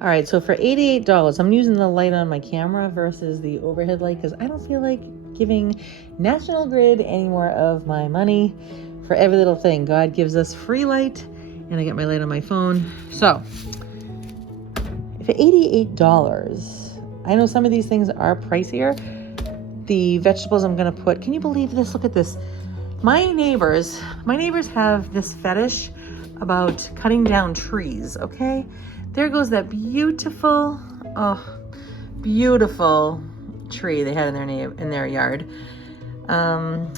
All right, so for $88, I'm using the light on my camera versus the overhead light because I don't feel like giving National Grid any more of my money for every little thing. God gives us free light, and I get my light on my phone. So, for $88, I know some of these things are pricier. The vegetables I'm going to put, can you believe this? Look at this. My neighbors have this fetish about cutting down trees, okay? There goes that beautiful tree they had in their yard. I'm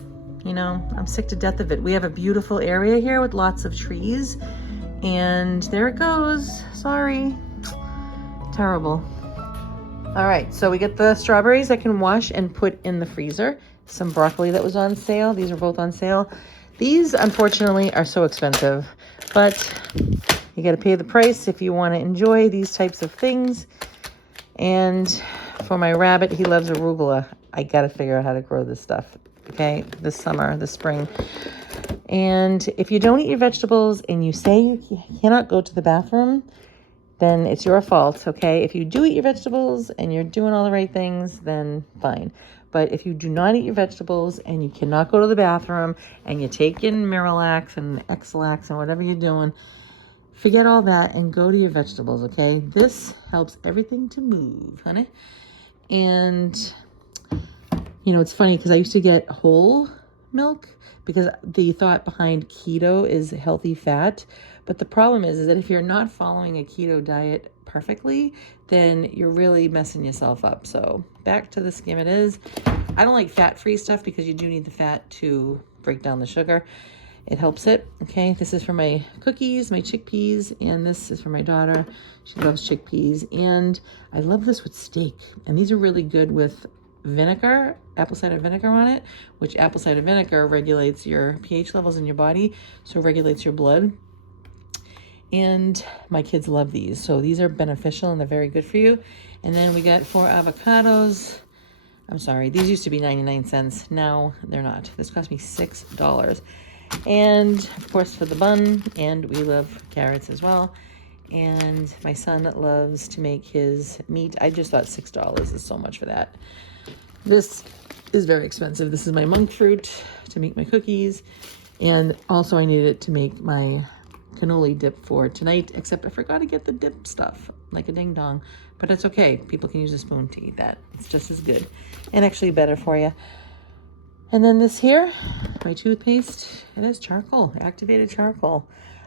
sick to death of it. We have a beautiful area here with lots of trees, and there it goes. Sorry. Terrible. All right, so we get the strawberries I can wash and put in the freezer. Some broccoli that was on sale. These are both on sale. These, unfortunately, are so expensive, but you got to pay the price if you want to enjoy these types of things. And for my rabbit, he loves arugula. I got to figure out how to grow this stuff, okay, this spring. And if you don't eat your vegetables and you say you cannot go to the bathroom, then it's your fault, okay? If you do eat your vegetables and you're doing all the right things, then fine. But if you do not eat your vegetables and you cannot go to the bathroom and you take in Miralax and Ex-Lax and whatever you're doing, forget all that and go to your vegetables, okay? This helps everything to move, honey. And, it's funny because I used to get whole milk because the thought behind keto is healthy fat. But the problem is that if you're not following a keto diet perfectly, then you're really messing yourself up. So back to the skim it is. I don't like fat-free stuff because you do need the fat to break down the sugar. It helps it. Okay, this is for my cookies, my chickpeas, and this is for my daughter. She loves chickpeas, and I love this with steak. And these are really good with vinegar, apple cider vinegar on it, which apple cider vinegar regulates your pH levels in your body, so it regulates your blood. And my kids love these. So these are beneficial and they're very good for you. And then we got 4 avocados. I'm sorry, these used to be 99 cents. Now they're not. This cost me $6. And of course for the bun, and we love carrots as well. And my son loves to make his meat. I just thought $6 is so much for that. This is very expensive. This is my monk fruit to make my cookies. And also I needed it to make my cannoli dip for tonight, except I forgot to get the dip stuff, like a ding dong. But it's okay. People can use a spoon to eat that. It's just as good and actually better for you. And then this here, my toothpaste, it is charcoal, activated charcoal.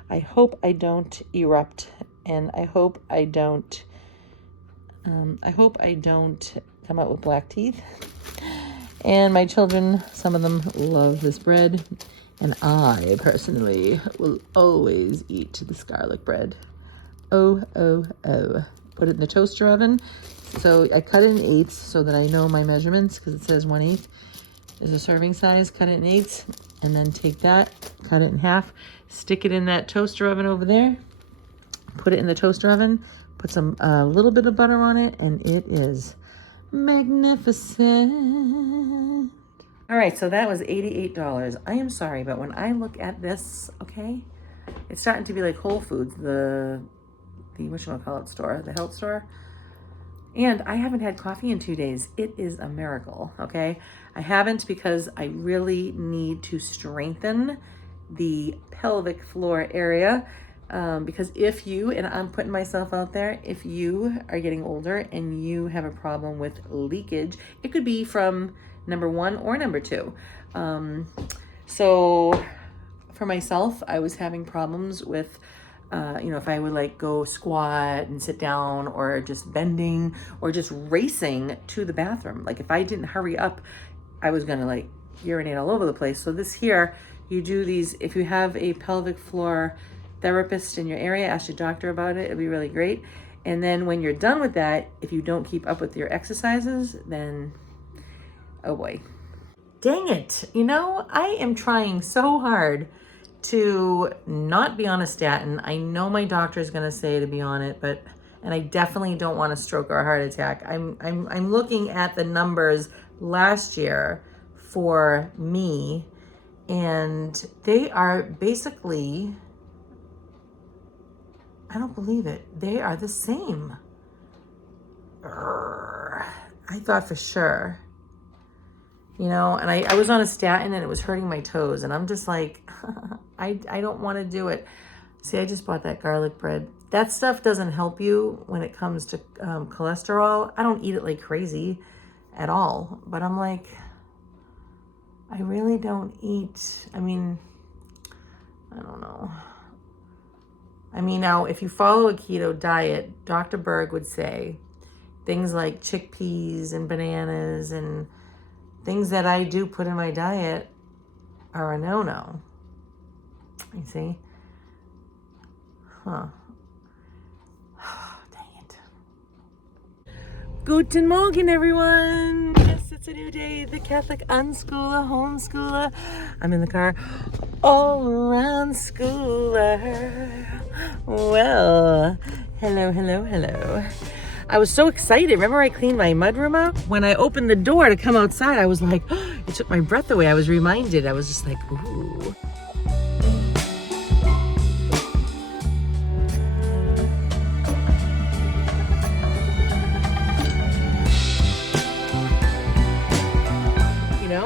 I hope I don't erupt, and I hope I don't come out with black teeth. And my children, some of them love this bread, and I personally will always eat the garlic bread. Oh. Put it in the toaster oven. So I cut it in eighths so that I know my measurements, because it says 1/8 is a serving size. Cut it in eighths, and then take that, cut it in half, stick it in that toaster oven over there, put it in the toaster oven, put some little bit of butter on it, and it is magnificent. All right, so that was $88. I am sorry, but when I look at this, okay, it's starting to be like Whole Foods, the whatchamacallit store, the health store. And I haven't had coffee in 2 days. It is a miracle, okay? I haven't because I really need to strengthen the pelvic floor area. Because if you, and I'm putting myself out there, if you are getting older and you have a problem with leakage, it could be from number 1 or number 2. So for myself, I was having problems with if I would like go squat and sit down, or just bending, or just racing to the bathroom. Like if I didn't hurry up, I was gonna like urinate all over the place. So this here, you do these, if you have a pelvic floor therapist in your area, ask your doctor about it, it'd be really great. And then when you're done with that, if you don't keep up with your exercises, then, oh boy. Dang it, I am trying so hard to not be on a statin. I know my doctor is going to say to be on it, and I definitely don't want a stroke or a heart attack. I'm looking at the numbers last year for me, and they are basically, I don't believe it. They are the same. Urgh. I thought for sure. You know, and I was on a statin and it was hurting my toes. And I'm just like, I don't want to do it. See, I just bought that garlic bread. That stuff doesn't help you when it comes to cholesterol. I don't eat it like crazy at all. But I'm like, I really don't eat. I mean, I don't know. I mean, now, if you follow a keto diet, Dr. Berg would say things like chickpeas and bananas and things that I do put in my diet are a no-no. You see? Huh. Dang it. Guten Morgen, everyone. Yes, it's a new day. The Catholic unschooler, homeschooler. I'm in the car. All around schooler. Well, hello. I was so excited. Remember I cleaned my mudroom out? When I opened the door to come outside, I was like, oh, it took my breath away. I was reminded. I was just like, ooh.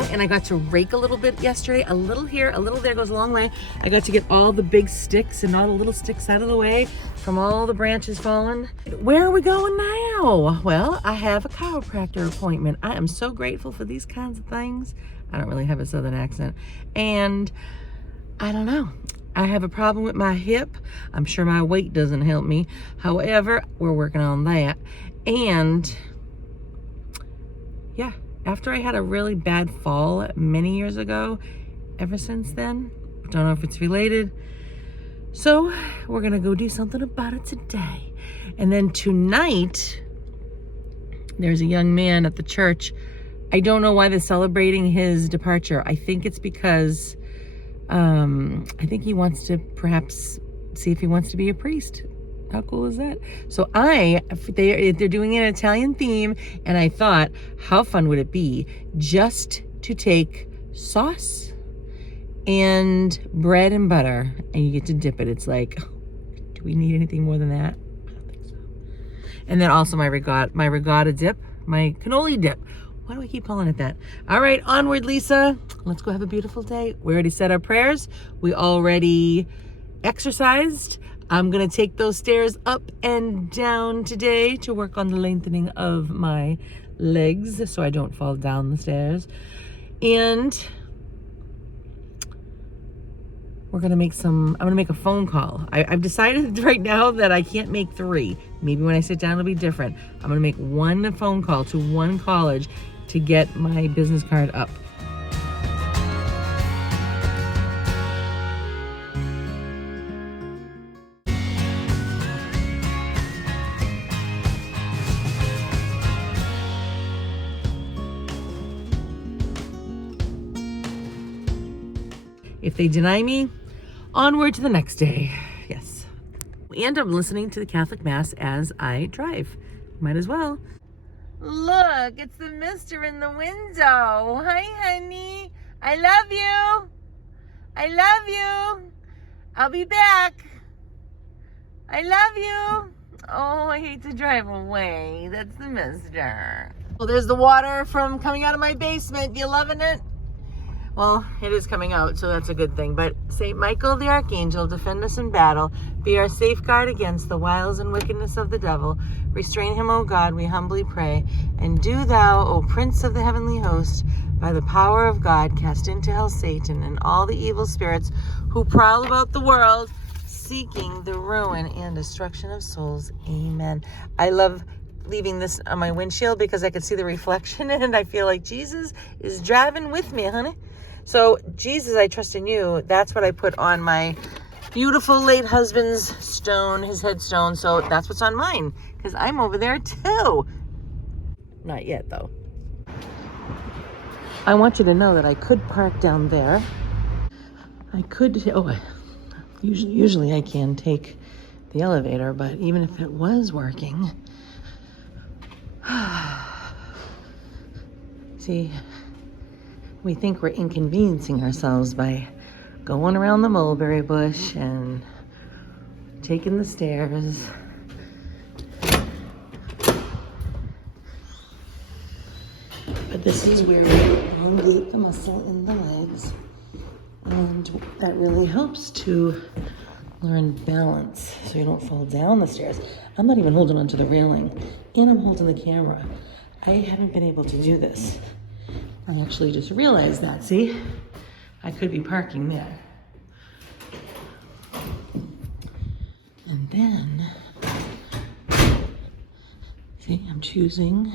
And I got to rake a little bit yesterday. A little here, a little there goes a long way. I got to get all the big sticks and all the little sticks out of the way from all the branches falling. Where are we going now? Well, I have a chiropractor appointment. I am so grateful for these kinds of things. I don't really have a southern accent. And I don't know. I have a problem with my hip. I'm sure my weight doesn't help me. However, we're working on that. And yeah. After I had a really bad fall many years ago, ever since then, don't know if it's related. So we're gonna go do something about it today. And then tonight, there's a young man at the church. I don't know why they're celebrating his departure. I think it's because, I think he wants to perhaps see if he wants to be a priest. How cool is that? So they're doing an Italian theme, and I thought, how fun would it be just to take sauce and bread and butter, and you get to dip it. It's like, do we need anything more than that? I don't think so. And then also my regatta dip, my cannoli dip. Why do I keep calling it that? All right, onward, Lisa. Let's go have a beautiful day. We already said our prayers. We already exercised. I'm gonna take those stairs up and down today to work on the lengthening of my legs so I don't fall down the stairs. And I'm gonna make a phone call. I've decided right now that I can't make 3. Maybe when I sit down it'll be different. I'm gonna make 1 phone call to 1 college to get my business card up. If they deny me, onward to the next day. Yes. And I'm listening to the Catholic Mass as I drive. Might as well. Look, it's the mister in the window. Hi, honey. I love you. I love you. I'll be back. I love you. Oh, I hate to drive away. That's the mister. Well, there's the water from coming out of my basement. You loving it? Well, it is coming out, so that's a good thing. But St. Michael the Archangel, defend us in battle. Be our safeguard against the wiles and wickedness of the devil. Restrain him, O God, we humbly pray. And do thou, O Prince of the heavenly host, by the power of God, cast into hell Satan and all the evil spirits who prowl about the world, seeking the ruin and destruction of souls. Amen. I love leaving this on my windshield because I can see the reflection and I feel like Jesus is driving with me, honey. So, Jesus, I trust in you. That's what I put on my beautiful late husband's stone, his headstone. So that's what's on mine, because I'm over there too. Not yet, though. I want you to know that I could park down there. I could, usually I can take the elevator, but even if it was working, see, we think we're inconveniencing ourselves by going around the mulberry bush and taking the stairs. But this is where we elongate the muscle in the legs. And that really helps to learn balance so you don't fall down the stairs. I'm not even holding onto the railing, and I'm holding the camera. I haven't been able to do this. I actually just realized that, see? I could be parking there. And then, see, I'm choosing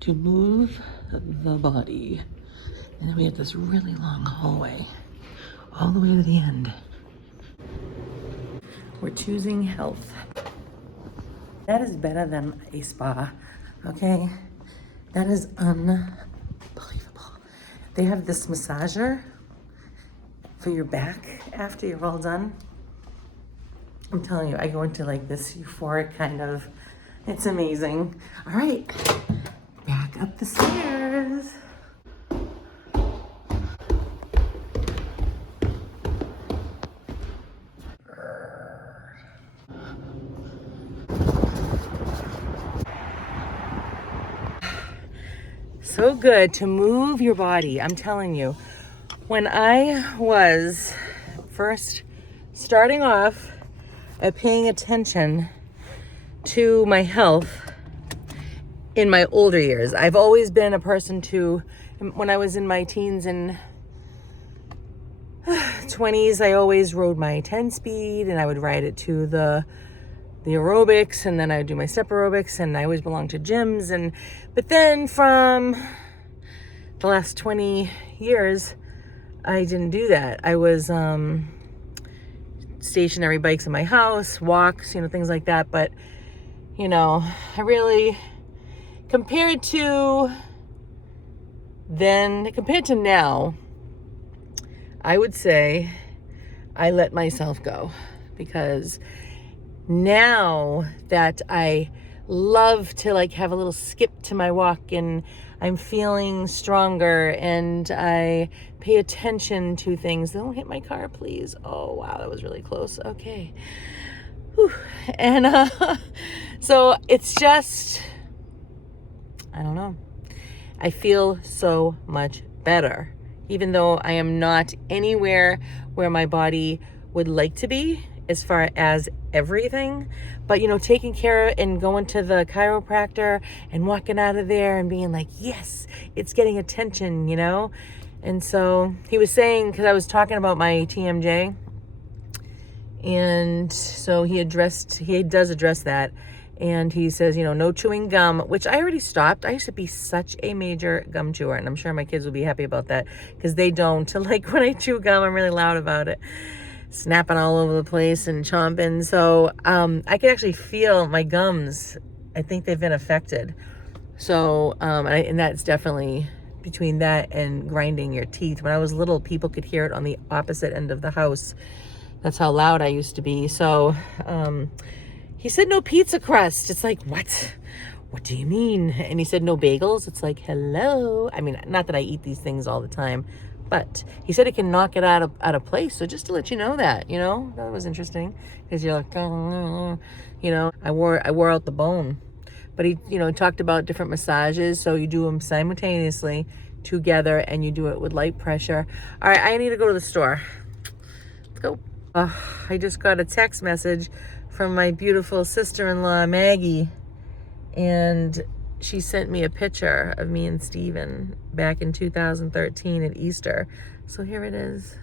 to move the body. And then we have this really long hallway all the way to the end. We're choosing health. That is better than a spa, okay? That is unbelievable. They have this massager for your back after you're all done. I'm telling you, I go into like this euphoric kind of, it's amazing. All right, back up the stairs. So good to move your body. I'm telling you, when I was first starting off at paying attention to my health in my older years, I've always been a person to, when I was in my teens and 20s, I always rode my 10-speed and I would ride it to the aerobics, and then I would do my step aerobics, and I always belonged to gyms. But then from the last 20 years, I didn't do that. I was stationary bikes in my house, walks, things like that. But, I really, compared to now, I would say I let myself go, because now that I love to have a little skip to my walk, and I'm feeling stronger, and I pay attention to things. Don't hit my car, please. Oh, wow, that was really close. Okay. Whew. And so it's just, I don't know. I feel so much better, even though I am not anywhere where my body would like to be as far as everything. But, taking care of and going to the chiropractor and walking out of there and being like, yes, it's getting attention, And so he was saying, because I was talking about my TMJ, and so he does address that. And he says, no chewing gum, which I already stopped. I used to be such a major gum chewer, and I'm sure my kids will be happy about that, because they don't. Like, when I chew gum, I'm really loud about it, snapping all over the place and chomping. So I can actually feel my gums. I think they've been affected. So, and that's definitely between that and grinding your teeth. When I was little, people could hear it on the opposite end of the house. That's how loud I used to be. So he said no pizza crust. It's like, what? What do you mean? And he said no bagels. It's like, hello. I mean, not that I eat these things all the time, but he said it can knock it out of place. So just to let you know that, that was interesting, because you're like, I wore out the bone. But he, talked about different massages. So you do them simultaneously together, and you do it with light pressure. All right, I need to go to the store. Let's go. I just got a text message from my beautiful sister-in-law, Maggie, and she sent me a picture of me and Steven back in 2013 at Easter. So here it is.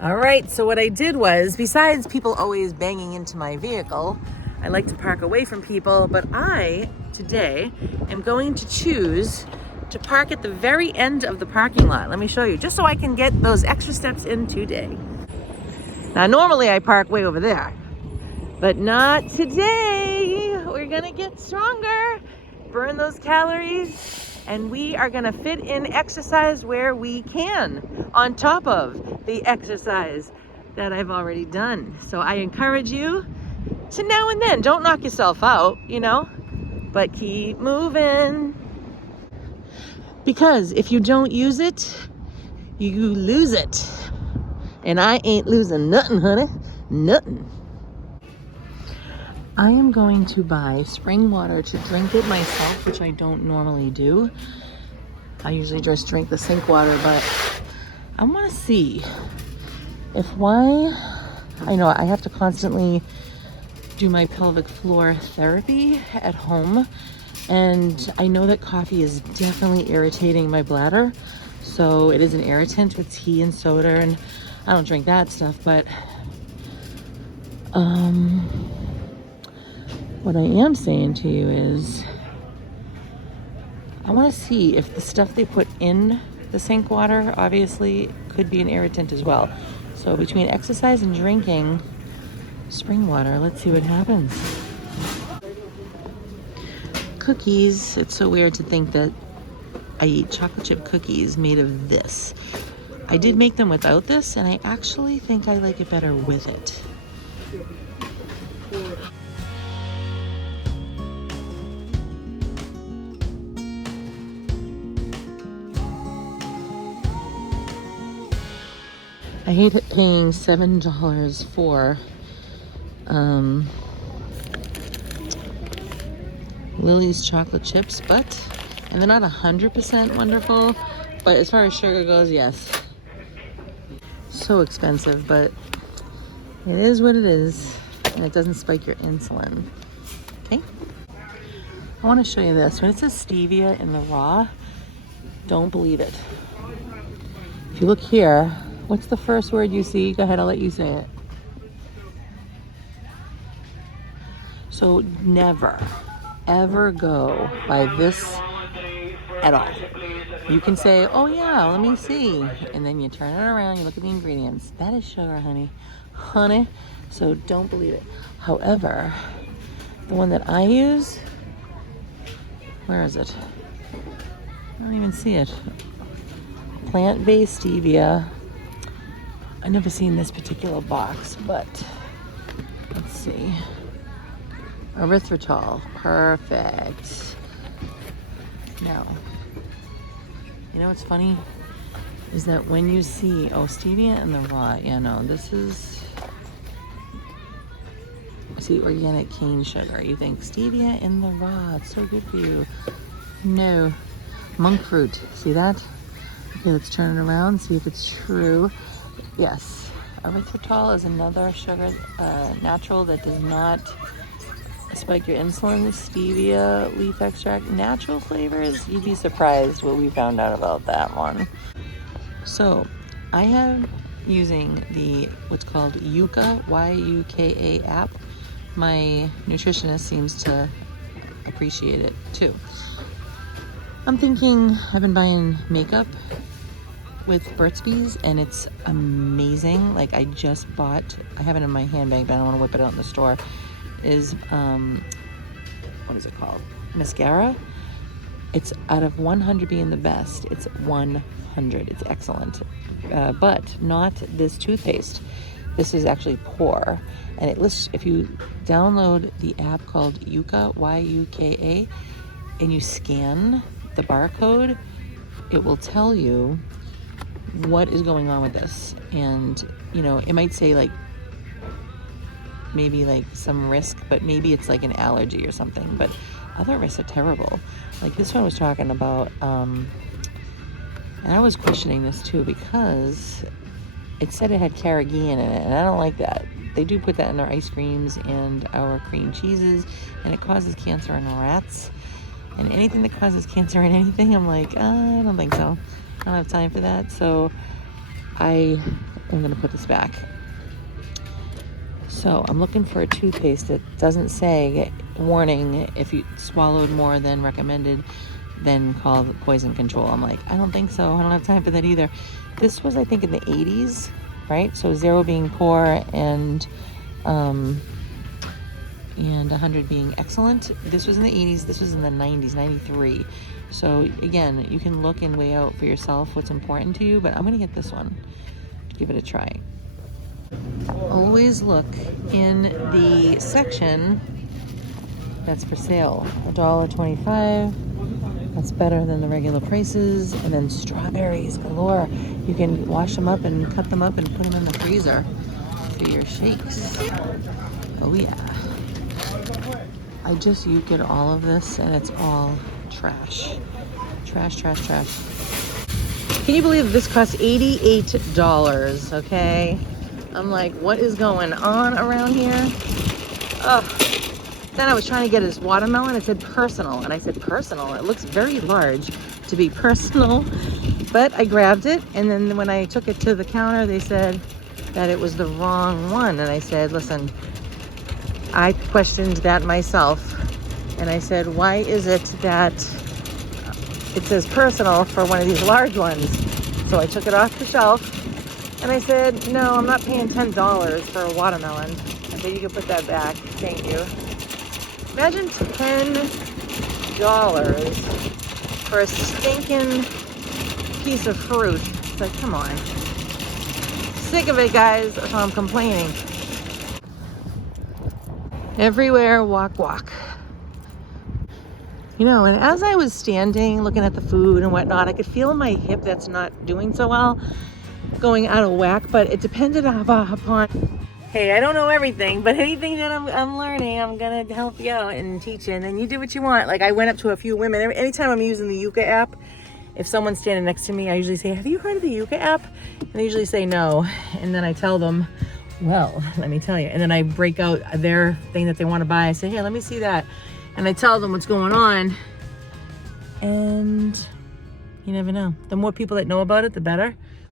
All right, so what I did was, besides people always banging into my vehicle, I like to park away from people, but I, today, am going to choose to park at the very end of the parking lot. Let me show you, just so I can get those extra steps in today. Now, normally I park way over there, but not today. We're gonna get stronger, burn those calories, and we are gonna fit in exercise where we can, on top of the exercise that I've already done. So I encourage you to now and then, don't knock yourself out, but keep moving. Because if you don't use it, you lose it. And I ain't losing nothing, honey. Nothing. I am going to buy spring water to drink it myself, which I don't normally do. I usually just drink the sink water, but I want to see if I know I have to constantly do my pelvic floor therapy at home, and I know that coffee is definitely irritating my bladder, so it is an irritant with tea and soda, and I don't drink that stuff, but what I am saying to you is I want to see if the stuff they put in the sink water obviously could be an irritant as well. So between exercise and drinking spring water, let's see what happens. Cookies. It's so weird to think that I eat chocolate chip cookies made of this. I did make them without this, and I actually think I like it better with it. I hate paying $7 for Lily's chocolate chips, and they're not 100% wonderful, but as far as sugar goes, yes. So expensive, but it is what it is, and it doesn't spike your insulin. Okay? I want to show you this. When it says stevia in the raw, don't believe it. If you look here, what's the first word you see? Go ahead, I'll let you say it. So never, ever go by this at all. You can say, oh yeah, let me see. And then you turn it around, you look at the ingredients. That is sugar, honey. Honey. So don't believe it. However, the one that I use, where is it? I don't even see it. Plant-based stevia. I've never seen this particular box, but let's see. Erythritol. Perfect. Now, you know what's funny? Is that when you see, oh, stevia in the raw, yeah, no, this is, see, organic cane sugar. You think stevia in the raw, it's so good for you. No. Monk fruit. See that? Okay, let's turn it around, see if it's true. Yes. Erythritol is another sugar, natural, that does not spike your insulin. Stevia, leaf extract, natural flavors. You'd be surprised what we found out about that one. So I have using the what's called Yuka, Y-U-K-A app. My nutritionist seems to appreciate it too. I'm thinking, I've been buying makeup with Burt's Bees, and it's amazing. Like, I just bought, I have it in my handbag, but I don't want to whip it out in the store, is, what is it called? Mascara. It's out of 100 being the best, it's 100. It's excellent. But not this toothpaste. This is actually Pore. And it lists, if you download the app called Yuka, Y-U-K-A, and you scan the barcode, it will tell you what is going on with this. And, you know, it might say like, maybe like some risk, but maybe it's like an allergy or something, but other risks are terrible. Like this one was talking about, and I was questioning this too, because it said it had carrageenan in it, and I don't like that. They do put that in our ice creams and our cream cheeses, and it causes cancer in rats. And anything that causes cancer in anything, I'm like, I don't think so. I don't have time for that. So I am going to put this back. So I'm looking for a toothpaste that doesn't say, warning, if you swallowed more than recommended, then call the poison control. I'm like, I don't think so. I don't have time for that either. This was, I think, in the 80s, right? So 0 being poor and 100 being excellent. This was in the 80s. This was in the 90s, 93. So again, you can look and weigh out for yourself what's important to you, but I'm going to get this one. Give it a try. Always look in the section that's for sale. $1.25, That's better than the regular prices. And then strawberries galore. You can wash them up and cut them up and put them in the freezer for your shakes. Oh yeah. I just get all of this and it's all trash. Trash, trash, trash. Can you believe this costs $88, okay? I'm like, what is going on around here? Oh. Then I was trying to get his watermelon. It said personal, and I said personal. It looks very large to be personal, but I grabbed it, and then when I took it to the counter, they said that it was the wrong one, and I said, listen, I questioned that myself, and I said, why is it that it says personal for one of these large ones? So I took it off the shelf, and I said, no, I'm not paying $10 for a watermelon. I said, you can put that back. Thank you. Imagine $10 for a stinking piece of fruit. It's like, come on. Sick of it, guys, so I'm complaining. Everywhere, walk, walk. You know, and as I was standing, looking at the food and whatnot, I could feel my hip that's not doing so well, going out of whack, but it depended upon, hey, I don't know everything, but anything that I'm learning, I'm gonna help you out and teach you, and then you do what you want. Like, I went up to a few women. Anytime I'm using the Yuka app, if someone's standing next to me, I usually say, have you heard of the Yuka app? And they usually say no. And then I tell them, well, let me tell you. And then I break out their thing that they want to buy. I say, here, let me see that. And I tell them what's going on. And you never know. The more people that know about it, the better.